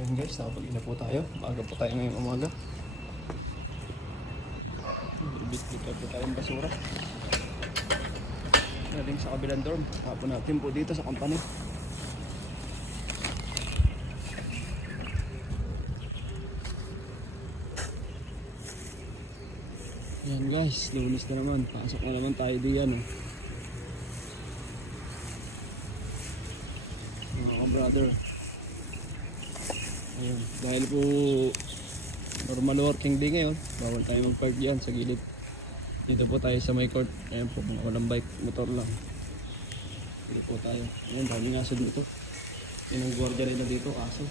Ayun guys, nakapag-ina po tayo. Maaga po tayo ngayong umaga. Ibit-bit po tayong basura. Naling sa kabilang dorm. Tapon natin po dito sa company. Ayan guys, lunes na naman. Pasok na naman tayo diyan. Mga brother. Ayun, dahil po normal working day ngayon, bawal tayo mag-park dyan sa gilid. Dito po tayo sa may court. Ayan po, kung walang bike, motor lang. Dito po tayo. Ayan, daming aso dito. Yan ang gwardiya nila dito, aso.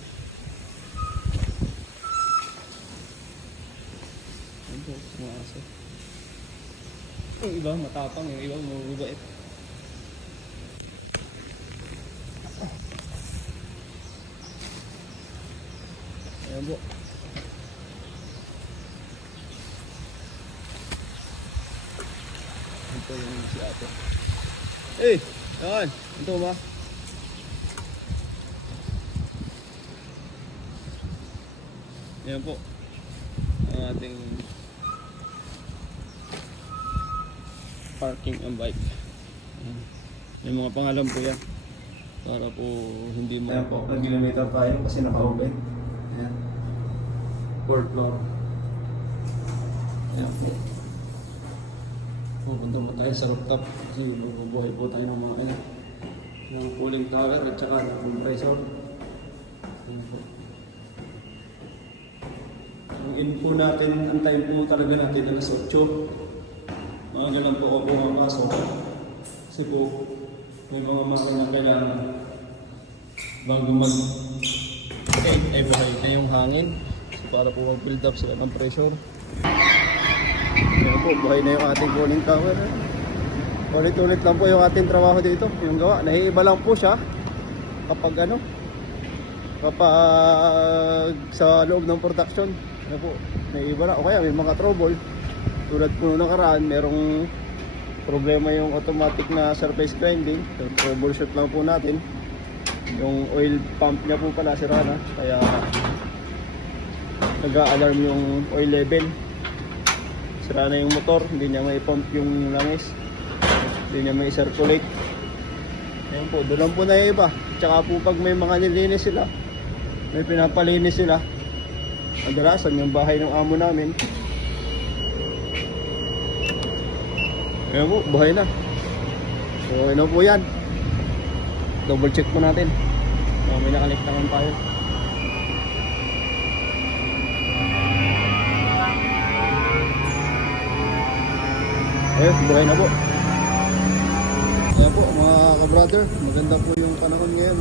Ayan po, mga aso. Yung iba matapang, yung iba mababait. Ayan po. Ito yung si ate. Eh! Yan! Ito ba? Ayan po. Ang ating parking and bike. Ayan. May mga pangalan po yan. Para po hindi mo... Ayan po, nag-kilometer tayo kasi naka-open. Ayan. 4th floor. Ayan po. Pupunta po tayo sa rooftop kasi bubuhay po tayo ng mga ng cooling tower at saka ng compressor. Ayan po. Ang in po natin, ang time po talaga natin alas 8. Mga ganun po ako pumapasok. Kasi po may mga makina kailangan bago okay, ay buhay na yung hangin. So, para po mag-build up sila ng pressure. Ayan po, buhay na yung ating cooling tower. Ulit-ulit lang po yung ating trabaho dito. Yung gawa, naiiba lang po siya kapag kapag sa loob ng production. Ano po, naiiba lang. O kaya may mga trouble. Tulad po nung nakaraan, merong problema yung automatic na surface grinding. So, troubleshoot lang po natin. Yung oil pump niya po pala sira na. Kaya nag-a-alarm yung oil level. Sira na yung motor, hindi niya may pump yung langis, hindi niya may circulate. Ayan po, doon lang po na yung iba. Tsaka po pag may mga nilinis sila, may pinapalinis sila, kadalasan yung bahay ng amo namin. Ayan po, buhay na. So ano po yan, double check po natin. So, may nakaliktangan tayo. Ayun, buhay na po. Ayan po mga ka-brother, maganda po yung panahon ngayon.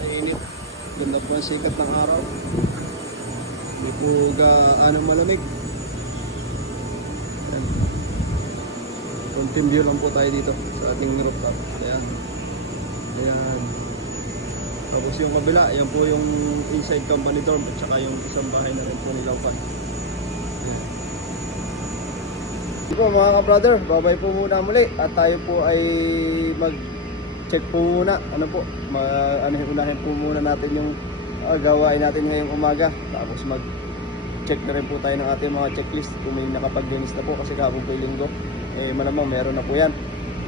Mainit, ganda po ang sikat ng araw. Hindi po gaano malamig. Ayan. Konting view lang po tayo dito sa ating rooftop. Ayan. Ayan. Tapos yung kabila, ayan po yung inside company dorm at saka yung isang bahay na rin po nilang pan. Ito po mga ka-brother, babay po muna muli at tayo po ay mag-check po muna. Ano po, unahin po muna natin yung gawain natin ngayong umaga. Tapos mag-check na rin po tayo ng ating mga checklist kung may nakapag-linis na po kasi kahapon po yung linggo. Malamang meron na po yan.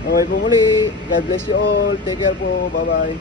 Babay po muli, God bless you all, take care po, bye bye.